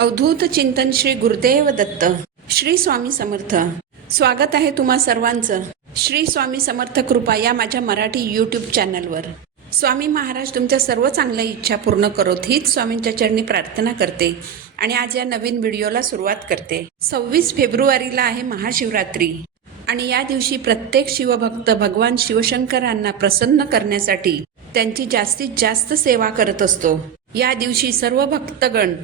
अवधूत चिंतन श्री गुरुदेव दत्त. श्री स्वामी समर्थ. स्वागत आहे तुम्हा सर्वांचं श्री स्वामी समर्थ कृपा या माझ्या मराठी यूट्यूब चॅनलवर. स्वामी महाराज तुमच्या सर्व चांगल्या इच्छा पूर्ण करोत हीच स्वामींच्या चरणी प्रार्थना करते आणि आज या नवीन व्हिडिओला सुरुवात करते. 26 फेब्रुवारीला आहे महाशिवरात्री आणि या दिवशी प्रत्येक शिवभक्त भगवान शिवशंकरांना प्रसन्न करण्यासाठी त्यांची जास्तीत जास्त सेवा करत असतो. या दिवशी सर्व भक्तगण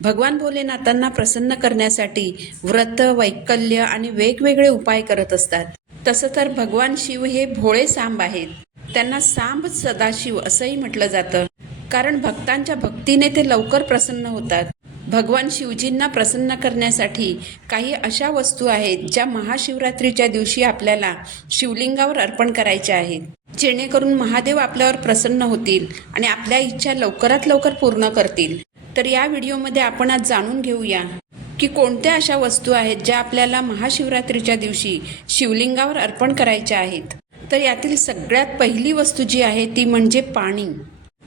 भगवान भोलेनाथांना प्रसन्न करण्यासाठी व्रत, वैकल्य आणि वेगवेगळे उपाय करत असतात. तसं तर भगवान शिव हे भोळे सांब आहेत. त्यांना सांब सदाशिव असंही म्हटलं जातं, कारण भक्तांच्या भक्तीने ते लवकर प्रसन्न होतात. भगवान शिवजींना प्रसन्न करण्यासाठी काही अशा वस्तू आहेत ज्या महाशिवरात्रीच्या दिवशी आपल्याला शिवलिंगावर अर्पण करायच्या आहेत, जेणेकरून महादेव आपल्यावर प्रसन्न होतील आणि आपल्या इच्छा लवकरात लवकर पूर्ण करतील. तर या व्हिडिओमध्ये आपण आज जाणून घेऊया की कोणत्या अशा वस्तू आहेत ज्या आपल्याला महाशिवरात्रीच्या दिवशी शिवलिंगावर अर्पण करायच्या आहेत. तर यातील सगळ्यात पहिली वस्तू जी आहे ती म्हणजे पाणी.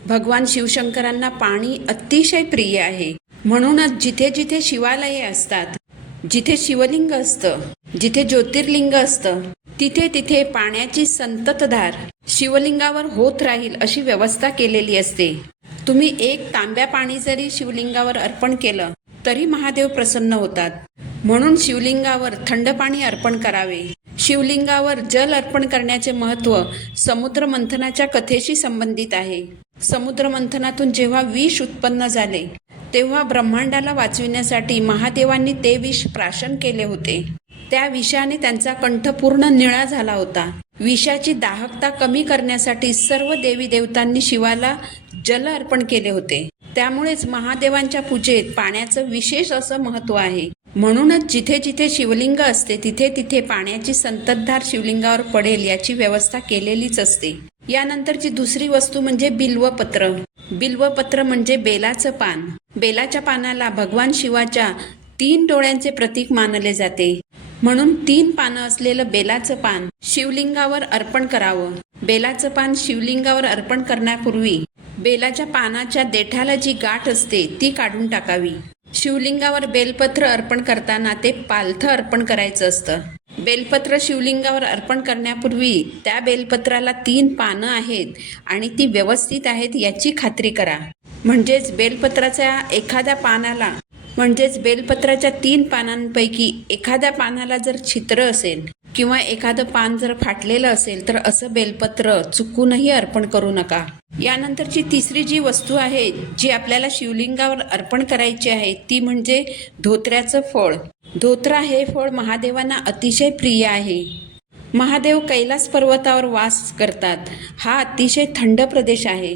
भगवान शिवशंकरांना पाणी अतिशय प्रिय आहे. म्हणूनच जिथे जिथे शिवालये असतात, जिथे शिवलिंग असतं, जिथे ज्योतिर्लिंग असतं, तिथे तिथे पाण्याची संततधार शिवलिंगावर होत राहील अशी व्यवस्था केलेली असते. तुम्ही एक तांब्या पाणी जरी शिवलिंगावर अर्पण केलं तरी महादेव प्रसन्न होतात. म्हणून शिवलिंगावर थंड पाणी अर्पण करावे. शिवलिंगावर जल अर्पण करण्याचे महत्त्व समुद्र मंथनाच्या कथेशी संबंधित आहे. समुद्र मंथनातून जेव्हा विष उत्पन्न झाले तेव्हा ब्रह्मांडाला वाचविण्यासाठी महादेवांनी ते विष प्राशन केले होते. त्या विषाने त्यांचा कंठ पूर्ण निळा झाला होता. विषाची दाहकता कमी करण्यासाठी सर्व देवी देवतांनी शिवाला जल अर्पण केले होते. त्यामुळेच महादेवांच्या पूजेत पाण्याचं विशेष असं महत्त्व आहे. म्हणूनच जिथे जिथे शिवलिंग असते तिथे तिथे पाण्याची संततधार शिवलिंगावर पडेल याची व्यवस्था केलेलीच असते. यानंतरची दुसरी वस्तू म्हणजे बिल्वपत्र. बिल्वपत्र म्हणजे बेलाचं पान. बेलाच्या पानाला भगवान शिवाच्या 3 डोळ्यांचे प्रतीक मानले जाते. म्हणून 3 पानं असलेलं बेलाचं पान शिवलिंगावर अर्पण करावं. बेलाचं पान शिवलिंगावर अर्पण करण्यापूर्वी बेलाच्या पानाच्या देठाला जी गाठ असते ती काढून टाकावी. शिवलिंगावर बेलपत्र अर्पण करताना ते पालथं अर्पण करायचं असतं. बेलपत्र शिवलिंगावर अर्पण करण्यापूर्वी त्या बेलपत्राला 3 पानं आहेत आणि ती व्यवस्थित आहेत याची खात्री करा. म्हणजेच बेलपत्राच्या बेलपत्राच्या 3 पानांपैकी एखाद्या पानाला जर छिद्र असेल किंवा एखादं पान जर फाटलेलं असेल तर असं बेलपत्र चुकूनही अर्पण करू नका. यानंतरची तिसरी जी वस्तू आहे जी आपल्याला शिवलिंगावर अर्पण करायची आहे ती म्हणजे धोत्र्याचं फळ. धोत्रा हे फळ महादेवांना अतिशय प्रिय आहे. महादेव कैलास पर्वतावर वास करतात. हा अतिशय थंड प्रदेश आहे.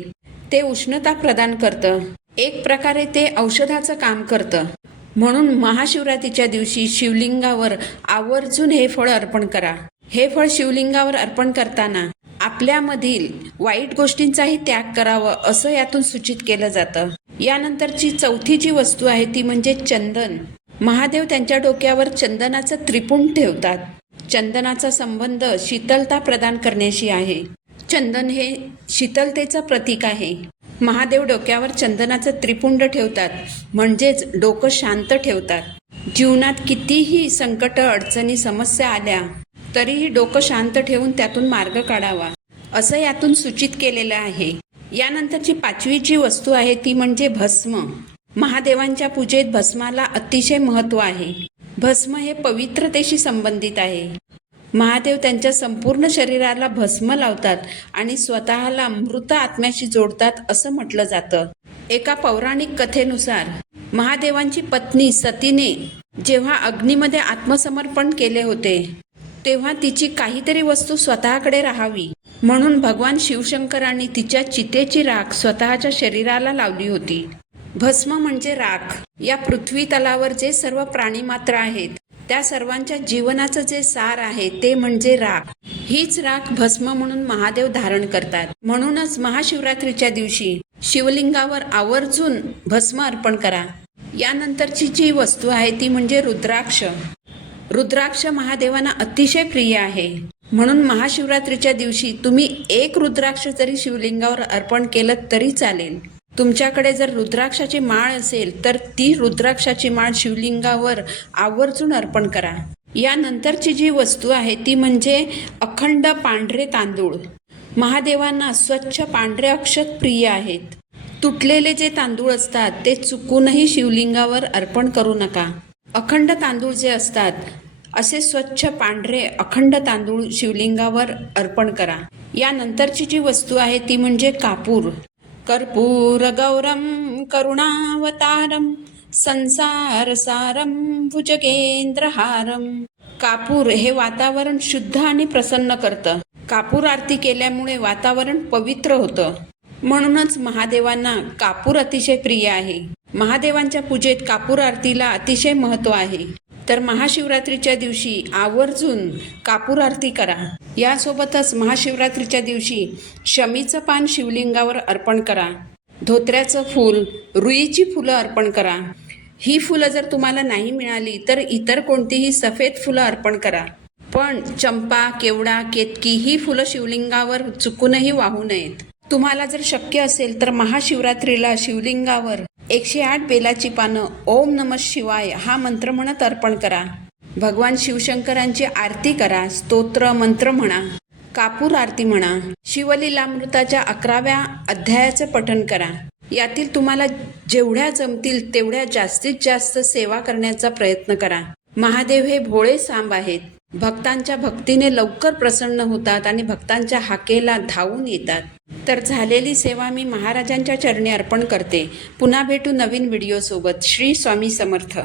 ते उष्णता प्रदान करतं. एक प्रकारे ते औषधाचं काम करतं. म्हणून महाशिवरात्रीच्या दिवशी शिवलिंगावर आवर्जून हे फळ अर्पण करा. हे फळ शिवलिंगावर अर्पण करताना आपल्यामधील वाईट गोष्टींचाही त्याग करावं असं यातून सूचित केलं जातं. यानंतरची चौथी जी वस्तू आहे ती म्हणजे चंदन. महादेव त्यांच्या डोक्यावर चंदनाचं त्रिपुंड ठेवतात. चंदनाचा संबंध शीतलता प्रदान करण्याशी आहे. चंदन हे शीतलतेचं प्रतीक आहे. महादेव डोक्यावर चंदनाचं त्रिपुंड ठेवतात म्हणजेच डोकं शांत ठेवतात. जीवनात कितीही संकट, अडचणी, समस्या आल्या तरीही डोकं शांत ठेवून त्यातून मार्ग काढावा असं यातून सूचित केलेलं आहे. यानंतरची 5वी जी वस्तू आहे ती म्हणजे भस्म. महादेवांच्या पूजेत भस्माला अतिशय महत्त्व आहे. भस्म हे पवित्रतेशी संबंधित आहे. महादेव त्यांच्या संपूर्ण शरीराला भस्म लावतात आणि स्वतःला मृत आत्म्याशी जोडतात असं म्हटलं जातं. एका पौराणिक कथेनुसार महादेवांची पत्नी सतीने जेव्हा अग्नीमध्ये आत्मसमर्पण केले होते तेव्हा तिची काहीतरी वस्तू स्वतःकडे राहावी म्हणून भगवान शिवशंकरांनी तिच्या चितेची राख स्वतःच्या शरीराला लावली होती. भस्म म्हणजे राख. या पृथ्वी तलावर जे सर्व प्राणीमात्र आहेत त्या सर्वांच्या जीवनाचं जे सार आहे ते म्हणजे राख. हीच राख भस्म म्हणून महादेव धारण करतात. म्हणूनच महाशिवरात्रीच्या दिवशी शिवलिंगावर आवर्जून भस्म अर्पण करा. यानंतरची जी वस्तू आहे ती म्हणजे रुद्राक्ष. रुद्राक्ष महादेवांना अतिशय प्रिय आहे. म्हणून महाशिवरात्रीच्या दिवशी तुम्ही 1 रुद्राक्ष जरी शिवलिंगावर अर्पण केलं तरी चालेल. तुमच्याकडे जर रुद्राक्षाची माळ असेल तर ती रुद्राक्षाची माळ शिवलिंगावर आवर्जून अर्पण करा. यानंतरची जी वस्तू आहे ती म्हणजे अखंड पांढरे तांदूळ. महादेवांना स्वच्छ पांढरे अक्षत प्रिय आहेत. तुटलेले जे तांदूळ असतात ते चुकूनही शिवलिंगावर अर्पण करू नका. अखंड तांदूळ जे असतात असे स्वच्छ पांढरे अखंड तांदूळ शिवलिंगावर अर्पण करा. यानंतरची जी वस्तू आहे ती म्हणजे कापूर. कर्पूर गौरम करुणावतारम संसार सारम भुजगेंद्रहारम. कापूर हे वातावरण शुद्ध आणि प्रसन्न करतं. कापूर आरती केल्यामुळे वातावरण पवित्र होतं. म्हणूनच महादेवांना कापूर अतिशय प्रिय आहे. महादेवांच्या पूजेत कापूर आरतीला अतिशय महत्त्व आहे. तर महाशिवरात्रीच्या दिवशी आवर्जून कापूर आरती करा. यासोबतच महाशिवरात्रीच्या दिवशी शमीचं पान शिवलिंगावर अर्पण करा. धोत्र्याचं फूल, रुईची फुलं अर्पण करा. ही फुलं जर तुम्हाला नाही मिळाली तर इतर कोणतीही सफेद फुलं अर्पण करा. पण चंपा, केवडा, केतकी ही फुलं शिवलिंगावर चुकूनही वाहू नयेत. तुम्हाला जर शक्य असेल तर महाशिवरात्रीला शिवलिंगावर 108 बेलाची पानं ओम नमः शिवाय हा मंत्र म्हणत अर्पण करा. भगवान शिवशंकरांची आरती करा. स्तोत्र मंत्र म्हणा. कापूर आरती म्हणा. शिवलीलामृताच्या 11व्या अध्यायाचे पठण करा. यातील तुम्हाला जेवढ्या जमतील तेवढ्या जास्तीत जास्त सेवा करण्याचा प्रयत्न करा. महादेव हे भोळे सांब आहेत. भक्तांच्या भक्तीने लवकर प्रसन्न होतात आणि भक्तांच्या हाकेला धावून येतात. तर झालेली सेवा मी महाराजांच्या चरणी अर्पण करते. पुन्हा भेटू नवीन व्हिडिओसोबत. श्री स्वामी समर्थ.